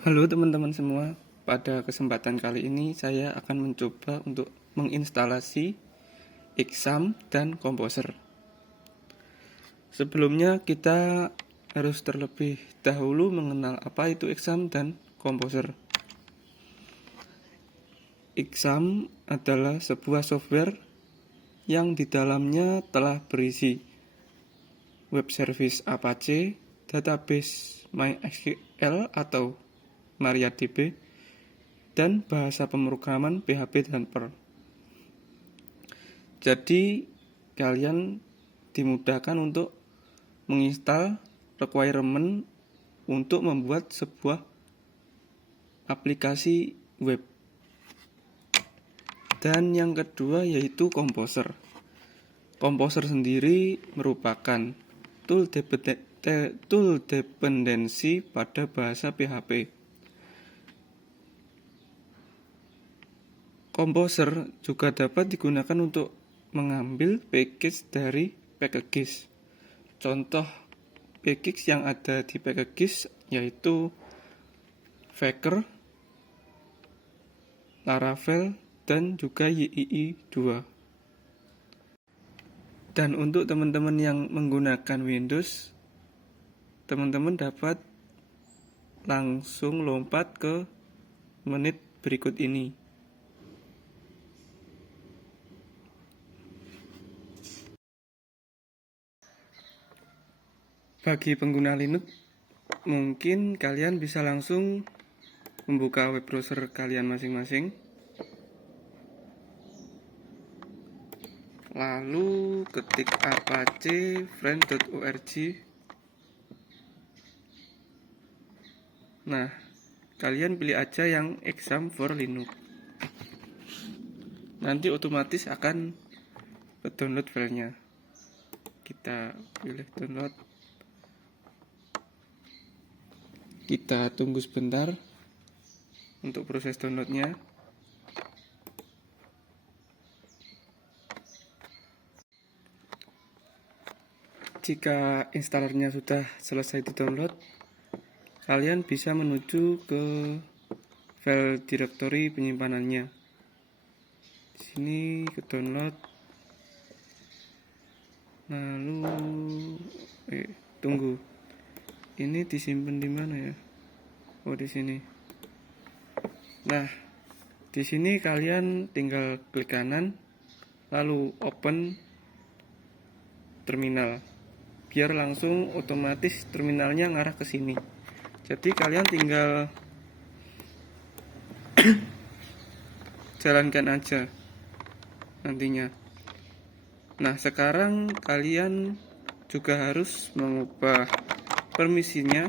Halo teman-teman semua, pada kesempatan kali ini saya akan mencoba untuk menginstalasi Xam dan Composer. Sebelumnya kita harus terlebih dahulu mengenal apa itu Xam dan Composer. Xam adalah sebuah software yang di dalamnya telah berisi web service Apache, database MySQL atau MariaDB, dan bahasa pemrograman PHP dan Perl. Jadi kalian dimudahkan untuk menginstal requirement untuk membuat sebuah aplikasi web. Dan yang kedua yaitu Composer. Composer sendiri merupakan tool dependensi pada bahasa PHP. Composer juga dapat digunakan untuk mengambil package dari packages. Contoh package yang ada di packages yaitu Faker, Laravel, dan juga YII2. Dan untuk teman-teman yang menggunakan Windows, teman-teman dapat langsung lompat ke menit berikut ini. Bagi pengguna Linux, mungkin kalian bisa langsung membuka web browser kalian masing-masing. Lalu ketik apache friend.org. Nah, kalian pilih aja yang Xam for Linux. Nanti otomatis akan download filenya. Kita pilih download. Kita tunggu sebentar untuk proses downloadnya. Jika installernya sudah selesai di-download, kalian bisa menuju ke file directory penyimpanannya. Di sini ke download. Lalu tunggu. Ini disimpan di mana ya? Oh, di sini. Nah, di sini kalian tinggal klik kanan lalu open terminal. Biar langsung otomatis terminalnya ngarah ke sini. Jadi kalian tinggal jalankan aja nantinya. Nah, sekarang kalian juga harus mengubah permisinya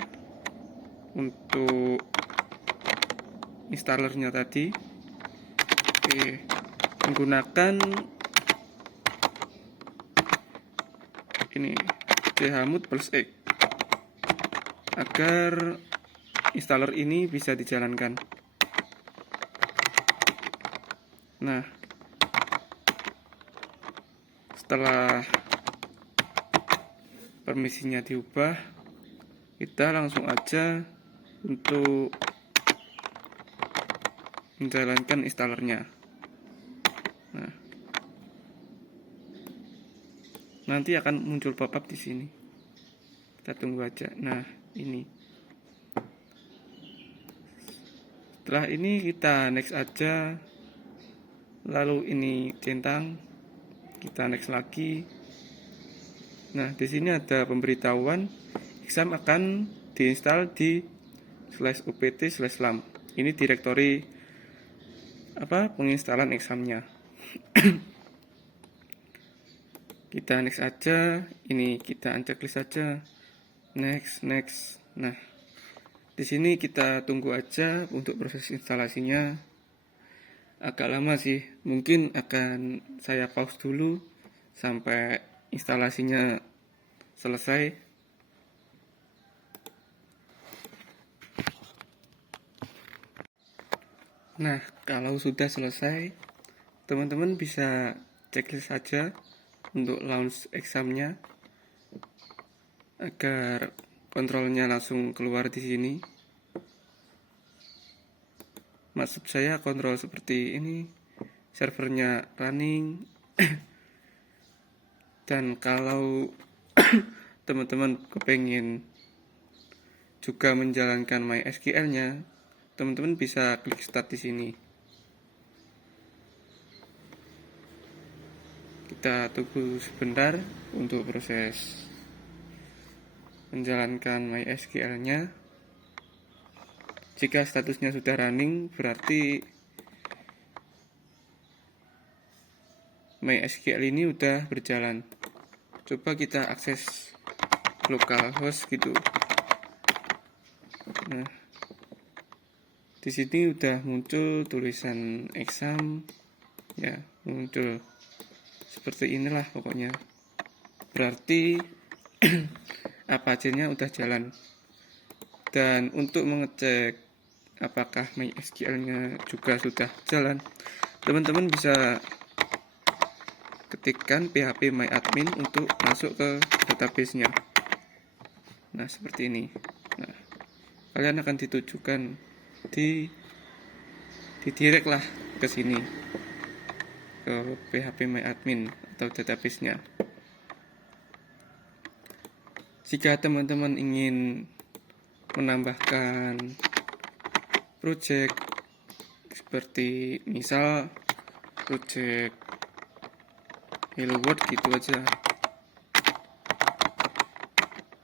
untuk installernya tadi. Oke, menggunakan ini chmod +X agar installer ini bisa dijalankan. Nah, setelah permisinya diubah, kita langsung aja untuk menjalankan installernya. Nah, nanti akan muncul pop-up di sini. Kita tunggu aja. Nah, ini. Setelah ini kita next aja. Lalu ini centang. Kita next lagi. Nah, di sini ada pemberitahuan Xam akan diinstal di /upt/lam. Ini direktori penginstalan Xamnya. Kita next aja. Ini kita unchecklist aja. Next. Nah, di sini kita tunggu aja untuk proses instalasinya. Agak lama sih. Mungkin akan saya pause dulu sampai instalasinya selesai. Nah, kalau sudah selesai, teman-teman bisa checklist saja untuk launch Xamnya agar kontrolnya langsung keluar di sini. Maksud saya kontrol seperti ini, servernya running. Dan kalau teman-teman kepengen juga menjalankan MySQL-nya, teman-teman bisa klik start di sini. Kita tunggu sebentar untuk proses menjalankan MySQL-nya. Jika statusnya sudah running, berarti MySQL ini udah berjalan. Coba kita akses localhost gitu. Nah, di sini udah muncul tulisan exam, ya muncul seperti inilah pokoknya. Berarti Apache-nya udah jalan. Dan untuk mengecek apakah MySQL-nya juga sudah jalan, teman-teman bisa ketikkan php myadmin untuk masuk ke database-nya. Nah, seperti ini. Nah, kalian akan ditujukan di direct lah ke sini, ke php myadmin atau database-nya. Jika teman-teman ingin menambahkan project seperti misal project Hello World gitu aja.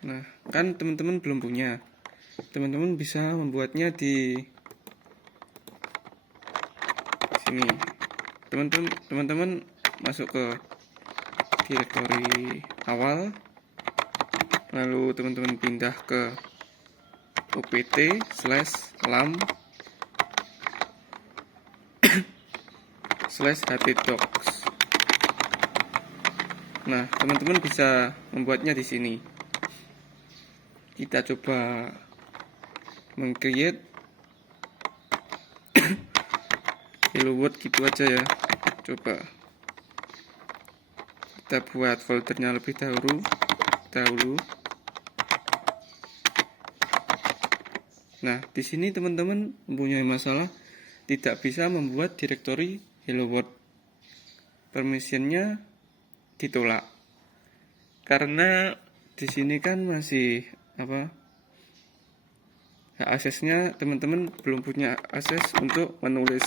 Nah, kan teman-teman belum punya. Teman-teman bisa membuatnya di sini. Teman-teman masuk ke directory awal, lalu teman-teman pindah ke opt/lam/htdocs. Nah, teman-teman bisa membuatnya di sini. Kita coba meng-create Hello World gitu aja ya. Coba kita buat foldernya lebih dahulu. Nah, di sini teman-teman mempunyai masalah tidak bisa membuat directory Hello World. Permissionnya ditolak. Karena di sini kan masih hak aksesnya teman-teman belum punya akses untuk menulis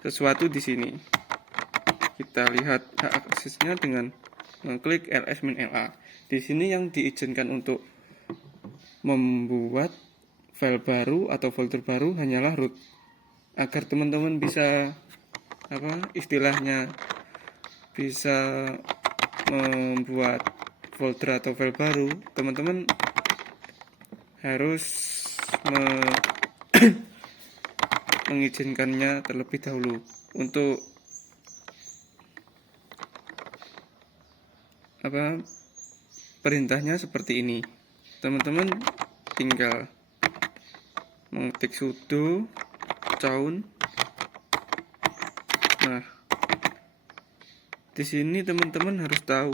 sesuatu di sini. Kita lihat hak aksesnya dengan mengklik ls-la. Di sini yang diizinkan untuk membuat file baru atau folder baru hanyalah root. Agar teman-teman bisa istilahnya bisa membuat folder atau file baru, teman-teman harus mengizinkannya terlebih dahulu. Untuk perintahnya seperti ini. Teman-teman tinggal mengetik sudo chown. Nah, di sini teman-teman harus tahu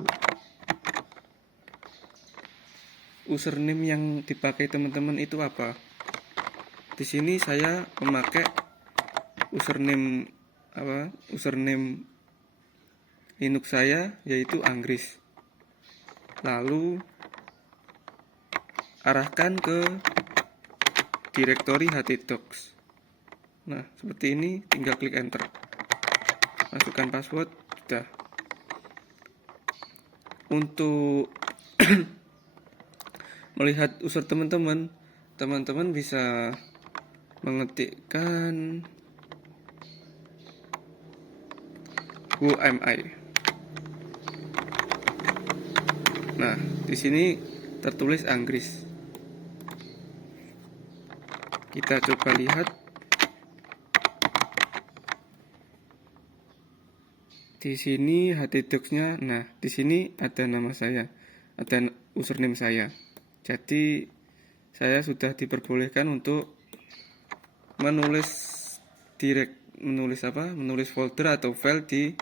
username yang dipakai teman-teman itu apa. Di sini saya memakai username Linux saya yaitu Anggris. Lalu arahkan ke directory htdocs. Nah, seperti ini, tinggal klik enter. Masukkan password, sudah. Untuk melihat user teman-teman bisa mengetikkan who am I. Nah, di sini tertulis Anggris. Kita coba lihat. Di sini htdocs-nya. Nah, di sini ada nama saya, ada username saya. Jadi saya sudah diperbolehkan untuk menulis folder atau file di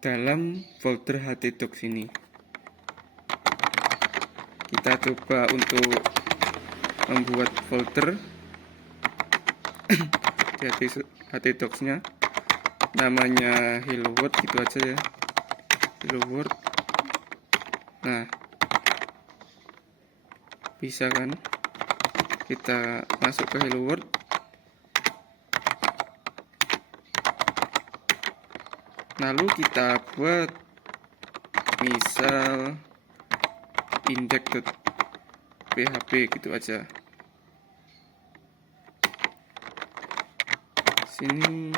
dalam folder htdocs ini. Kita coba untuk membuat folder di htdocs-nya, namanya hello world gitu aja ya, hello world. Nah, bisa kan kita masuk ke hello world, lalu kita buat misal index.php gitu aja. Sini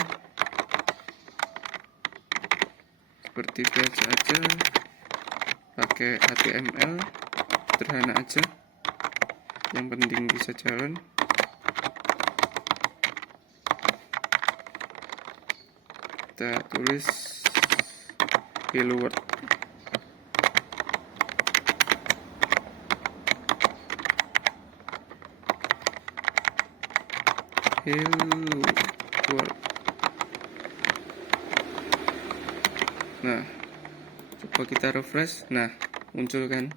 seperti biasa aja, pakai HTML sederhana aja, yang penting bisa jalan. Kita tulis hello world. Hello world. Nah, coba kita refresh. Nah, muncul kan.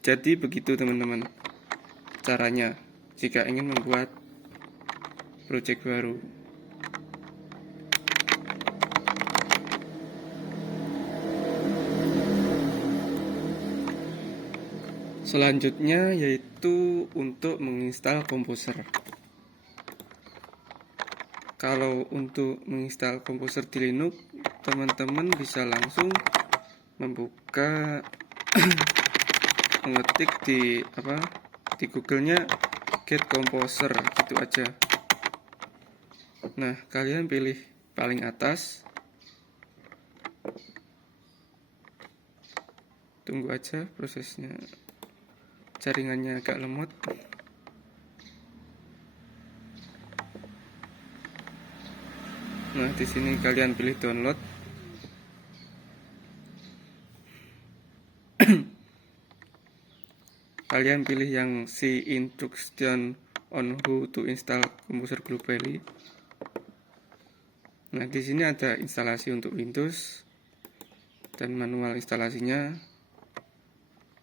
Jadi begitu teman-teman caranya jika ingin membuat project baru. Selanjutnya yaitu untuk menginstal Composer. Kalau untuk menginstal Composer di Linux, teman-teman bisa langsung membuka mengetik di Google-nya get Composer gitu aja. Nah, kalian pilih paling atas. Tunggu aja prosesnya. Jaringannya agak lemot. Nah, di sini kalian pilih download. Kalian pilih yang see instruction on how to install Composer globally. Nah, di sini ada instalasi untuk Windows dan manual instalasinya.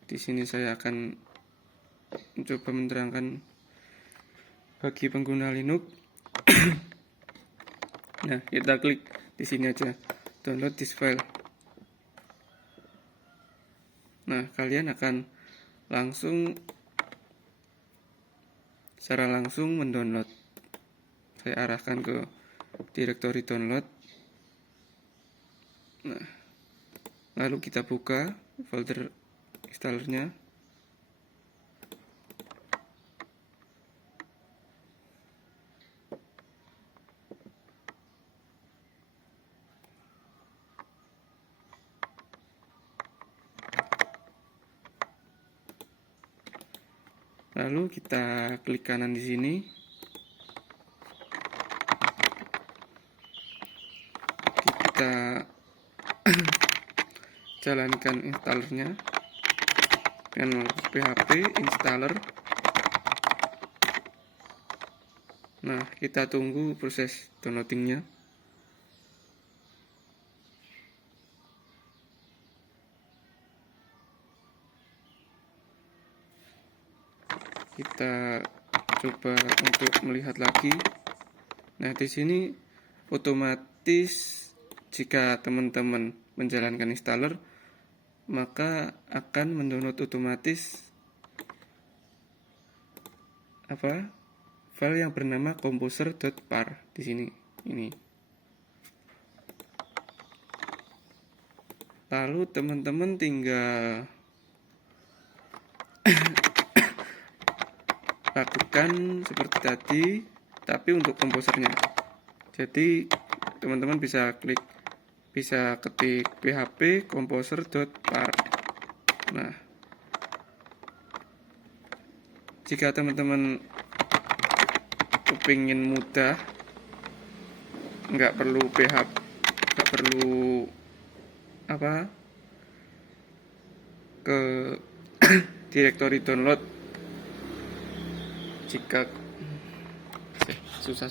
Di sini saya akan mencoba menerangkan bagi pengguna Linux. Nah, kita klik di sini aja, download this file. Nah, kalian akan secara langsung mendownload. Saya arahkan ke direktori download. Nah, lalu kita buka folder installernya. Lalu kita klik kanan di sini. Kita jalankan installernya dengan php installer. Nah, kita tunggu proses downloadingnya. Kita coba untuk melihat lagi. Nah, di sini otomatis jika teman-teman menjalankan installer, maka akan mendownload otomatis file yang bernama composer.par di sini ini. Lalu teman-teman tinggal lakukan seperti tadi, tapi untuk komposernya. Jadi teman-teman bisa ketik php composer.par. Nah, jika teman-teman kepingin mudah, nggak perlu ke direktori download. Jika susah.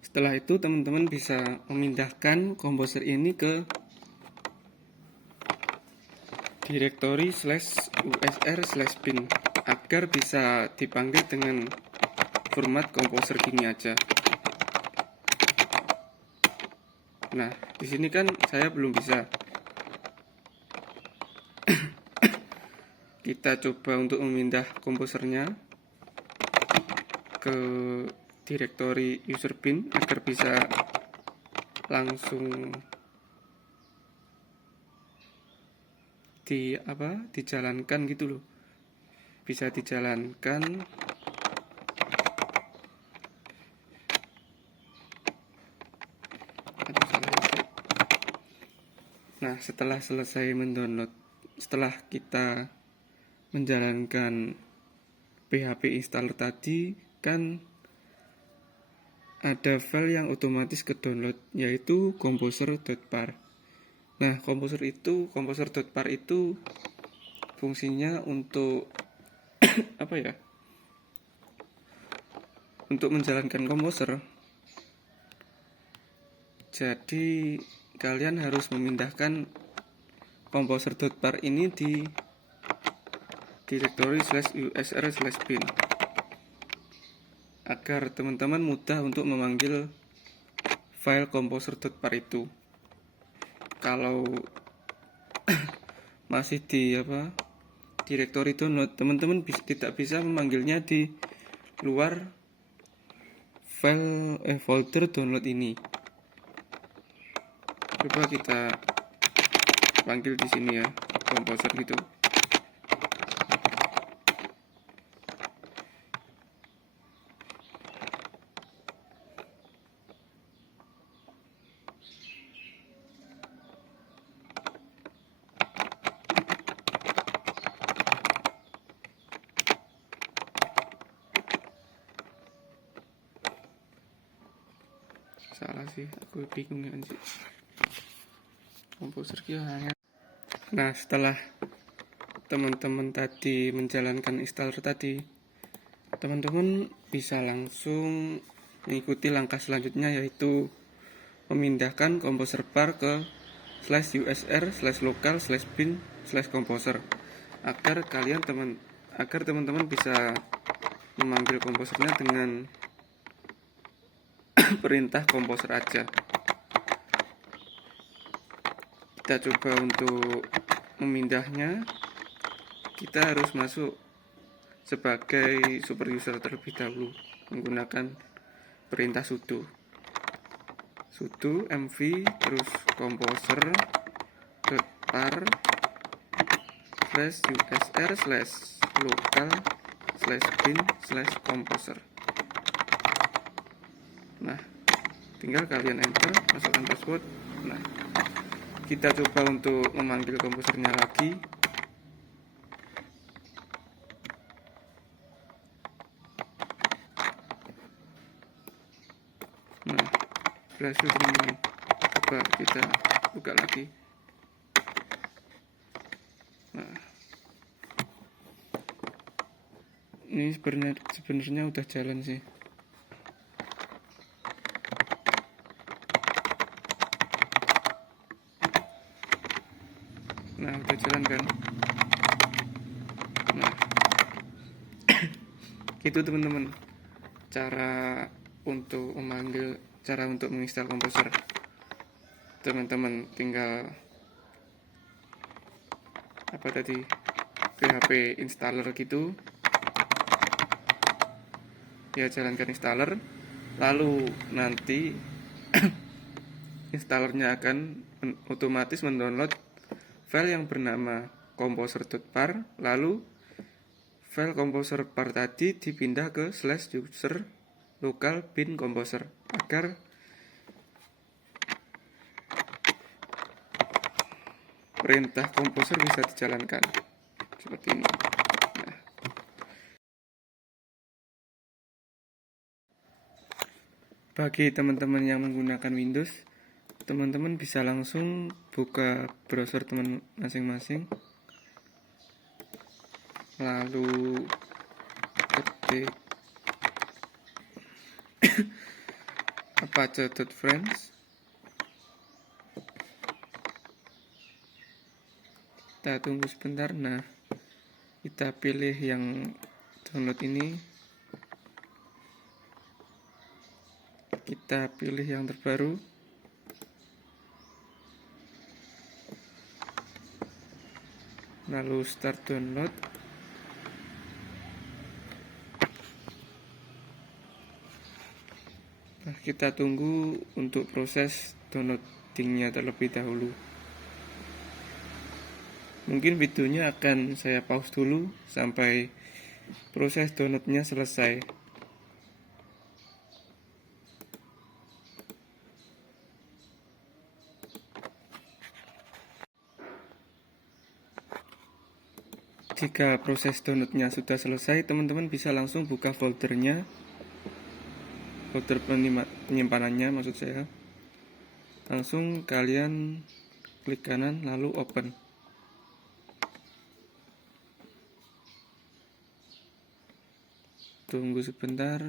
Setelah itu teman-teman bisa memindahkan komposer ini ke directory /usr/bin agar bisa dipanggil dengan format Composer gini aja. Nah, di sini kan saya belum bisa. Kita coba untuk memindah komposernya ke directory user bin agar bisa langsung dijalankan gitu loh. Bisa dijalankan. Nah, setelah selesai mendownload, setelah kita menjalankan PHP installer tadi, kan ada file yang otomatis ke download, yaitu composer.par. Nah, composer.par itu fungsinya untuk untuk menjalankan composer. Jadi kalian harus memindahkan composer.par ini di directory /usr/bin agar teman-teman mudah untuk memanggil file composer.par itu. Kalau masih di directory download, teman-teman tidak bisa memanggilnya di luar folder download ini. Coba kita panggil di sini ya, composer gitu. Salah sih, aku bingung ya sih. Composer hanya. Nah, setelah teman-teman tadi menjalankan installer tadi, teman-teman bisa langsung mengikuti langkah selanjutnya, yaitu memindahkan composer par ke /usr/local/bin/composer agar teman-teman bisa memanggil komposernya dengan perintah composer aja. Kita coba untuk memindahnya. Kita harus masuk sebagai super user terlebih dahulu menggunakan perintah sudo mv terus composer.par/usr/local/bin/composer. Nah, tinggal kalian enter, masukkan password. Nah, kita coba untuk memanggil komposernya lagi. Nah, berhasil teman-teman. Coba kita buka lagi. Nah, ini sebenarnya udah jalan sih. Nah, udah jalan kan. Nah, itu teman-teman cara untuk menginstal komposer. Teman-teman tinggal PHP installer gitu ya, jalankan installer, lalu nanti installernya akan otomatis mendownload file yang bernama composer.par, lalu file composer par tadi dipindah ke /user local bin composer agar perintah composer bisa dijalankan seperti ini. Nah, bagi teman-teman yang menggunakan Windows, teman-teman bisa langsung buka browser teman masing-masing, lalu ketik apache.friends, Kita tunggu sebentar. Nah, kita pilih yang download ini, kita pilih yang terbaru, lalu start download. Nah, kita tunggu untuk proses downloadingnya terlebih dahulu. Mungkin videonya akan saya pause dulu sampai proses downloadnya selesai. Jika proses downloadnya sudah selesai, teman-teman bisa langsung buka foldernya, folder penyimpanannya maksud saya. Langsung kalian klik kanan lalu open. Tunggu sebentar.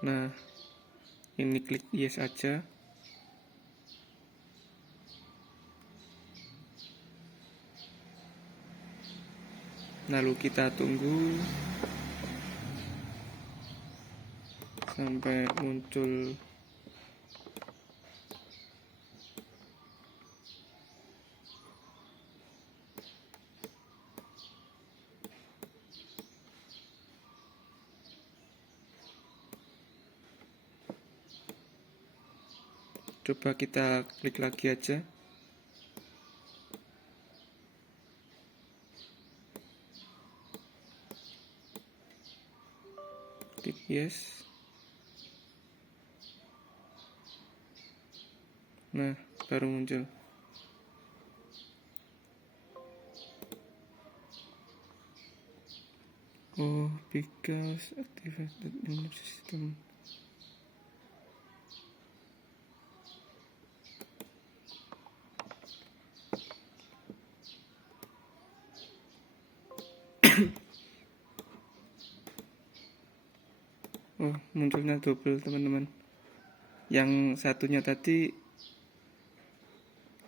Nah, ini klik yes aja. Lalu kita tunggu sampai muncul coba kita klik lagi aja. Klik yes. Nah, baru muncul. Oh, because activated in the system. Oh, munculnya double teman-teman. Yang satunya tadi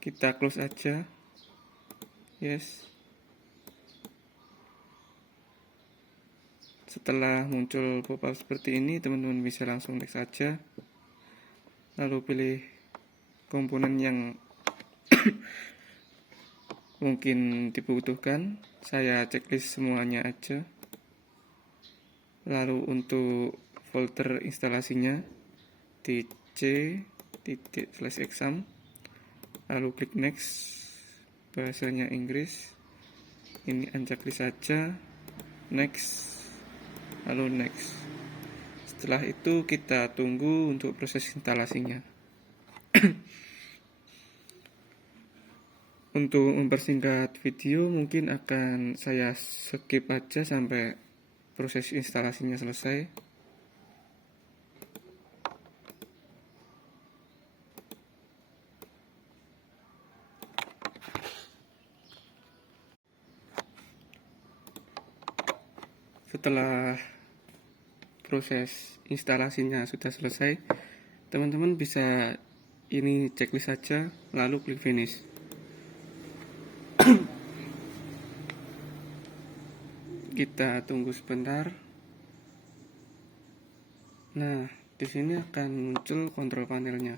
kita close aja. Yes. Setelah muncul pop-up seperti ini, teman-teman bisa langsung next saja. Lalu pilih komponen yang mungkin dibutuhkan. Saya checklist semuanya aja. Lalu untuk folder instalasinya di c/exam, lalu klik next, bahasanya Inggris, ini unchecklist saja, next, lalu next. Setelah itu kita tunggu untuk proses instalasinya. Untuk mempersingkat video mungkin akan saya skip aja sampai proses instalasinya selesai. Setelah proses instalasinya sudah selesai, teman-teman bisa ini checklist saja, lalu klik finish. Kita tunggu sebentar. Nah, di sini akan muncul kontrol panelnya.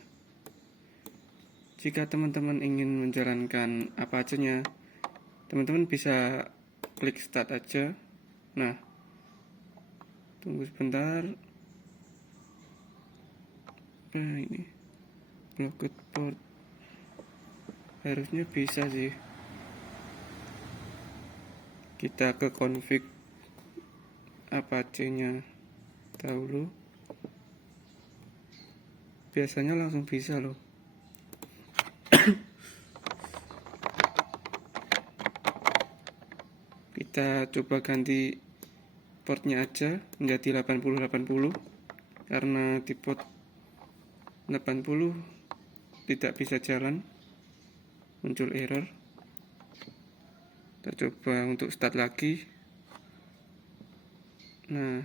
Jika teman-teman ingin menjalankan apa aja, teman-teman bisa klik start aja. Nah, tunggu sebentar. Nah, ini blocked port. Harusnya bisa sih. Kita ke config Apache-nya dahulu. Biasanya langsung bisa loh. Kita coba ganti portnya aja menjadi 8080 karena di port 80 tidak bisa jalan, muncul error. Kita coba untuk start lagi. Nah,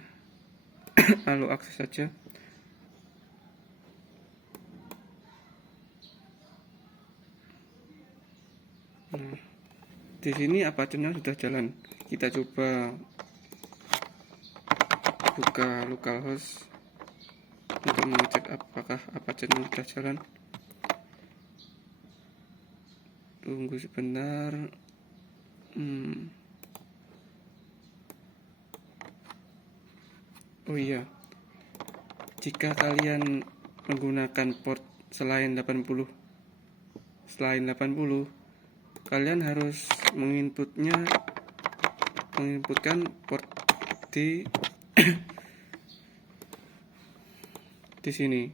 lalu akses saja. Nah, di sini Apache-nya sudah jalan. Kita coba buka localhost untuk mengecek apakah Apache-nya sudah jalan. Tunggu sebentar. Oh iya, jika kalian menggunakan port selain 80, kalian harus menginputkan port di di sini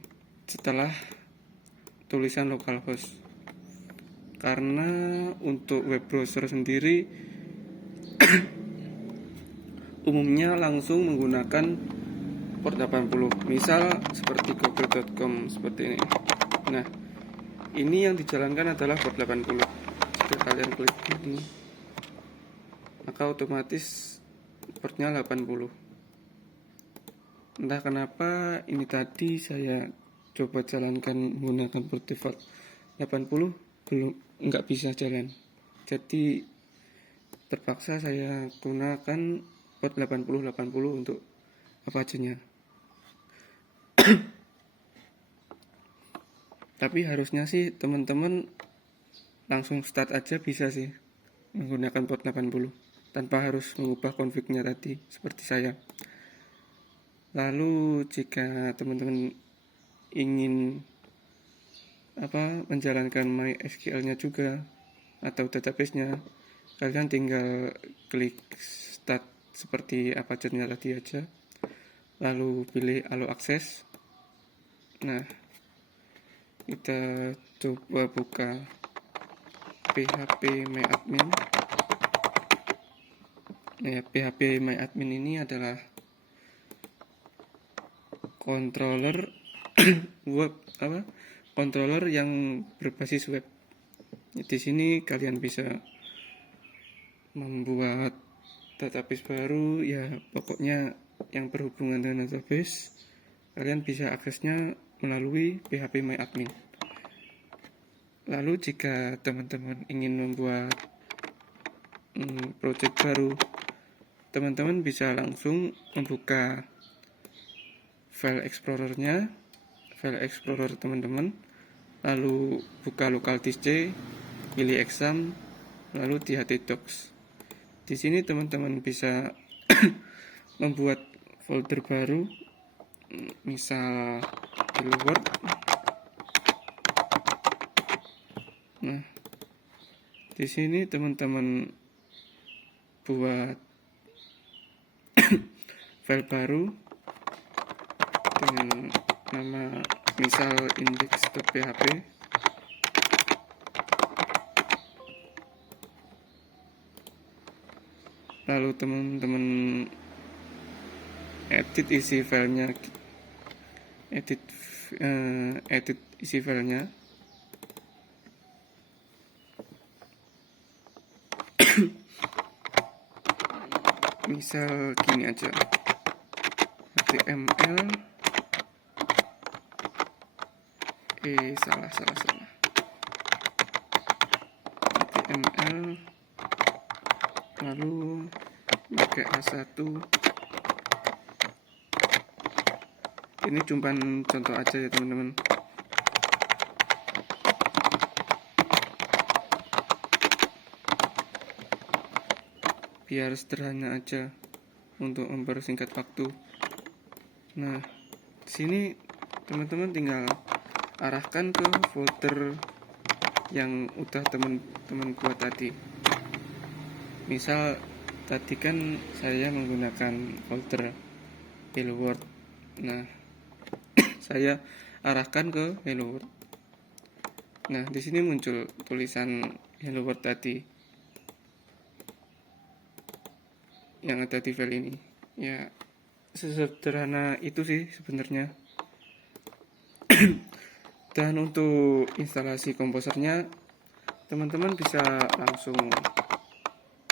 setelah tulisan localhost. Karena untuk web browser sendiri umumnya langsung menggunakan port 80, misal seperti google.com seperti ini. Nah, ini yang dijalankan adalah port 80. Jika kalian klik ini, maka otomatis portnya 80. Entah kenapa ini tadi saya coba jalankan menggunakan port default 80, nggak bisa jalan. Jadi terpaksa saya gunakan port 80 untuk Apache-nya. Tapi harusnya sih teman-teman langsung start aja bisa sih menggunakan port 80 tanpa harus mengubah config-nya tadi seperti saya. Lalu jika teman-teman ingin menjalankan MySQL-nya juga atau database-nya, kalian tinggal klik start seperti Apache-nya tadi aja, lalu pilih allow access. Nah, kita coba buka phpMyAdmin. Ya, phpMyAdmin ini adalah controller web controller yang berbasis web. Di sini kalian bisa membuat database baru, ya pokoknya yang berhubungan dengan database. Kalian bisa aksesnya melalui phpMyAdmin. Lalu jika teman-teman ingin membuat project baru, teman-teman bisa langsung membuka file explorer teman-teman, lalu buka local disk C, pilih exam, lalu di htdocs. Di sini teman-teman bisa membuat folder baru, misal hello world. Nah, di sini teman-teman buat file baru dengan nama misal index.php. Lalu teman-teman edit isi filenya, edit isi filenya. Misal gini aja, html salah html, lalu pakai A1. Ini cuma contoh aja ya teman-teman. Biar sederhana aja untuk mempersingkat waktu. Nah, di sini teman-teman tinggal arahkan ke folder yang udah teman-teman buat tadi. Misal tadi kan saya menggunakan folder hello world. Nah, saya arahkan ke hello world. Nah, di sini muncul tulisan hello world tadi yang ada di file ini. Ya, sesederhana itu sih sebenarnya. Dan untuk instalasi komposernya, teman-teman bisa langsung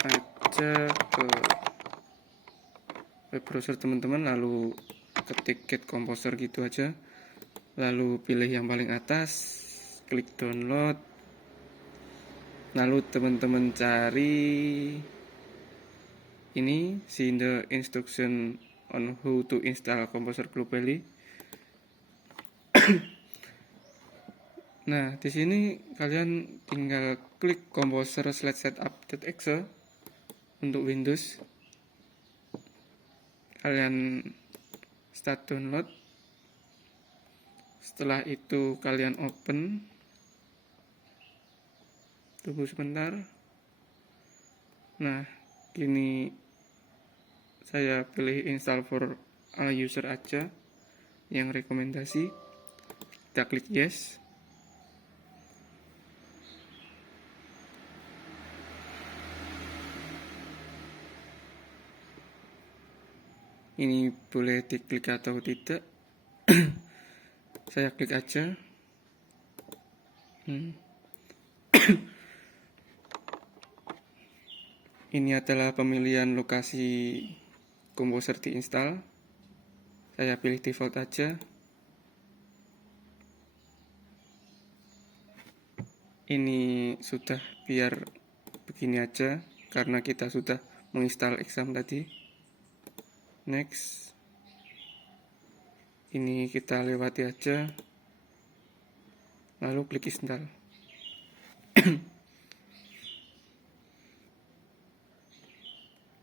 aja ke web browser teman-teman, lalu ketik Get Composer gitu aja, lalu pilih yang paling atas, klik download, lalu teman-teman cari ini, see the instruction on how to install Composer globally. Nah, di sini kalian tinggal klik composer/setup.exe untuk Windows. Kalian start download. Setelah itu kalian open. Tunggu sebentar. Nah, gini saya pilih install for all user aja yang rekomendasi. Kita klik yes. Ini boleh diklik atau tidak. Saya klik aja. Ini adalah pemilihan lokasi Composer diinstal. Saya pilih default aja. Ini sudah biar begini aja karena kita sudah menginstal exam tadi. Next. Ini kita lewati aja. Lalu klik install.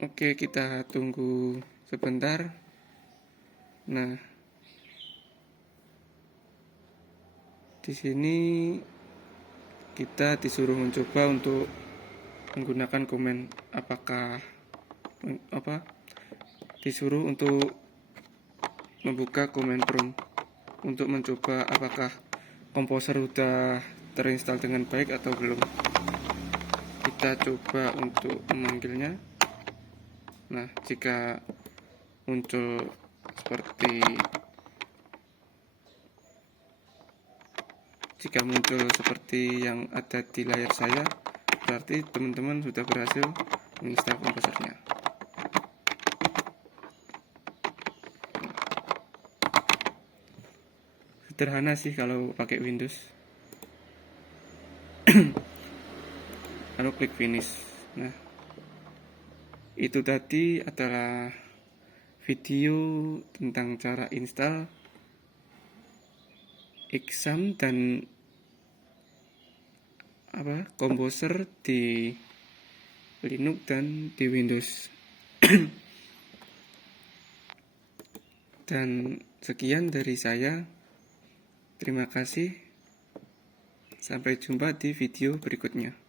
Oke, kita tunggu sebentar. Nah, di sini kita disuruh mencoba untuk menggunakan komen disuruh untuk membuka comment prompt untuk mencoba apakah Composer sudah terinstall dengan baik atau belum. Kita coba untuk memanggilnya. Nah, jika muncul seperti yang ada di layar saya, berarti teman-teman sudah berhasil menginstal Composernya. Sederhana sih kalau pakai Windows. Lalu klik finish. Nah, itu tadi adalah video tentang cara install exam dan Composer di Linux dan di Windows. Dan sekian dari saya. Terima kasih. Sampai jumpa di video berikutnya.